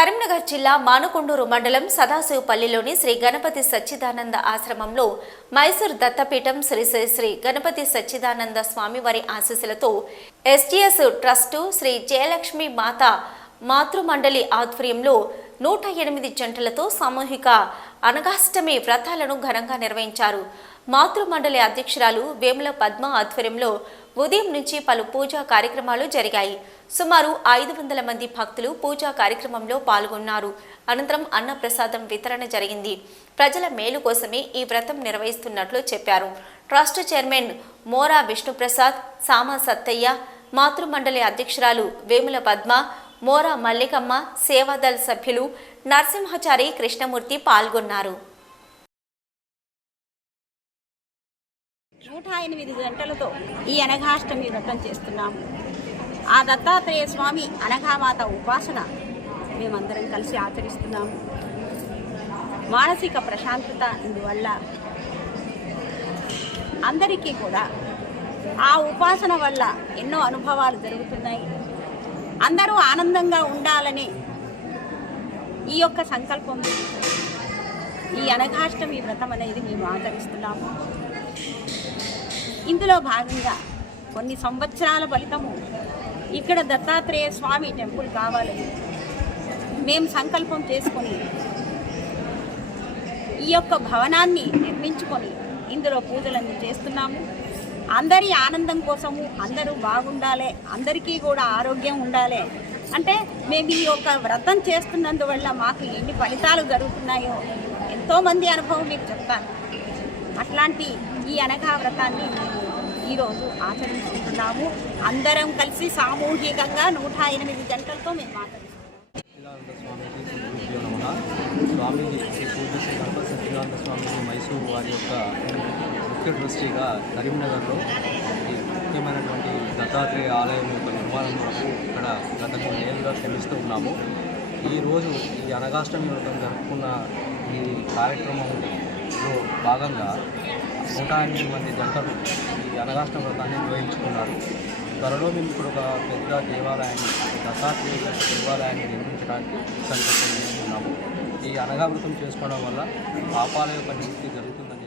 కరీంనగర్ జిల్లా మానుకొండూరు మండలం సదాశివపల్లిలోని శ్రీ గణపతి సచ్చిదానంద ఆశ్రమంలో మైసూర్ దత్తపీఠం శ్రీ శ్రీ శ్రీ గణపతి సచ్చిదానంద స్వామివారి ఆశీస్సులతో ఎస్టీఎస్ ట్రస్టు శ్రీ జయలక్ష్మి మాత మాతృమండలి ఆధ్వర్యంలో నూట ఎనిమిది జంటలతో సామూహిక అనగాష్టమి వ్రతాలను ఘనంగా నిర్వహించారు. మాతృమండలి అధ్యక్షురాలు వేముల పద్మ ఆధ్వర్యంలో ఉదయం నుంచి పలు పూజా కార్యక్రమాలు జరిగాయి. సుమారు ఐదు వందల మంది భక్తులు పూజా కార్యక్రమంలో పాల్గొన్నారు. అనంతరం అన్నప్రసాదం వితరణ జరిగింది. ప్రజల మేలు కోసమే ఈ వ్రతం నిర్వహిస్తున్నట్లు చెప్పారు. ట్రస్ట్ చైర్మన్ మోరా విష్ణుప్రసాద్ సామా సత్తయ్య మాతృమండలి అధ్యక్షురాలు వేముల పద్మ మోరా మల్లికమ్మ సేవాదళ సభ్యులు నరసింహచారి కృష్ణమూర్తి పాల్గొన్నారు. నూట ఎనిమిది గంటలతో ఈ అనఘాష్టమి వ్రతం చేస్తున్నాము ఆ దత్తాత్రేయ స్వామి అనఘామాత ఉపాసన మేమందరం కలిసి ఆచరిస్తున్నాము మానసిక ప్రశాంతత ఇందువల్ల అందరికీ కూడా ఆ ఉపాసన వల్ల ఎన్నో అనుభవాలు జరుగుతున్నాయి. అందరూ ఆనందంగా ఉండాలని ఈ యొక్క సంకల్పం ఈ అనఘాష్టమి వ్రతం అనేది మేము ఆచరిస్తున్నాము. ఇందులో భాగంగా కొన్ని సంవత్సరాల ఫలితము ఇక్కడ దత్తాత్రేయ స్వామి టెంపుల్ కావాలని మేము సంకల్పం చేసుకొని ఈ యొక్క భవనాన్ని నిర్మించుకొని ఇందులో పూజలన్నీ చేస్తున్నాము. అందరి ఆనందం కోసము అందరూ బాగుండాలి అందరికీ కూడా ఆరోగ్యం ఉండాలి అంటే మేము ఈ యొక్క వ్రతం చేస్తున్నందువల్ల మాకు ఎన్ని ఫలితాలు జరుగుతున్నాయో ఎంతోమంది అనుభవం మీకు చెప్తాను. అట్లాంటి ఈ అనఘా వ్రతాన్ని మేము ఈరోజు ఆచరించుకుంటున్నాము. అందరం కలిసి సామూహికంగా నూట ఎనిమిది గంటలతో మేము ఆచరిస్తున్నాము స్వామిజీ శ్రీ గణపతి స్వామిజీ మైసూరు వారి యొక్క ముఖ్య దృష్టిగా కరీంనగర్లో ఈ ముఖ్యమైనటువంటి దత్తాత్రేయ ఆలయం యొక్క నిర్మాణం వరకు ఇక్కడ గత కొన్నేళ్ళుగా శ్రమిస్తూ ఉన్నాము. ఈరోజు ఈ అనగాష్టమి వ్రతం జరుపుకున్న ఈ కార్యక్రమం లో భాగంగా నూట ఎనిమిది మంది జంటలు ఈ అనగాష్ట వ్రతాన్ని నిర్వహించుకున్నారు. త్వరలో మేము ఇప్పుడు ఒక పెద్ద దేవాలయాన్ని దత్తాత్రేయ దేవాలయాన్ని నిర్మించడానికి సంకల్పం చేస్తున్నాము. ఈ అనగావృతం చేసుకోవడం వల్ల పాపాల యొక్క నివృత్తి జరుగుతుందని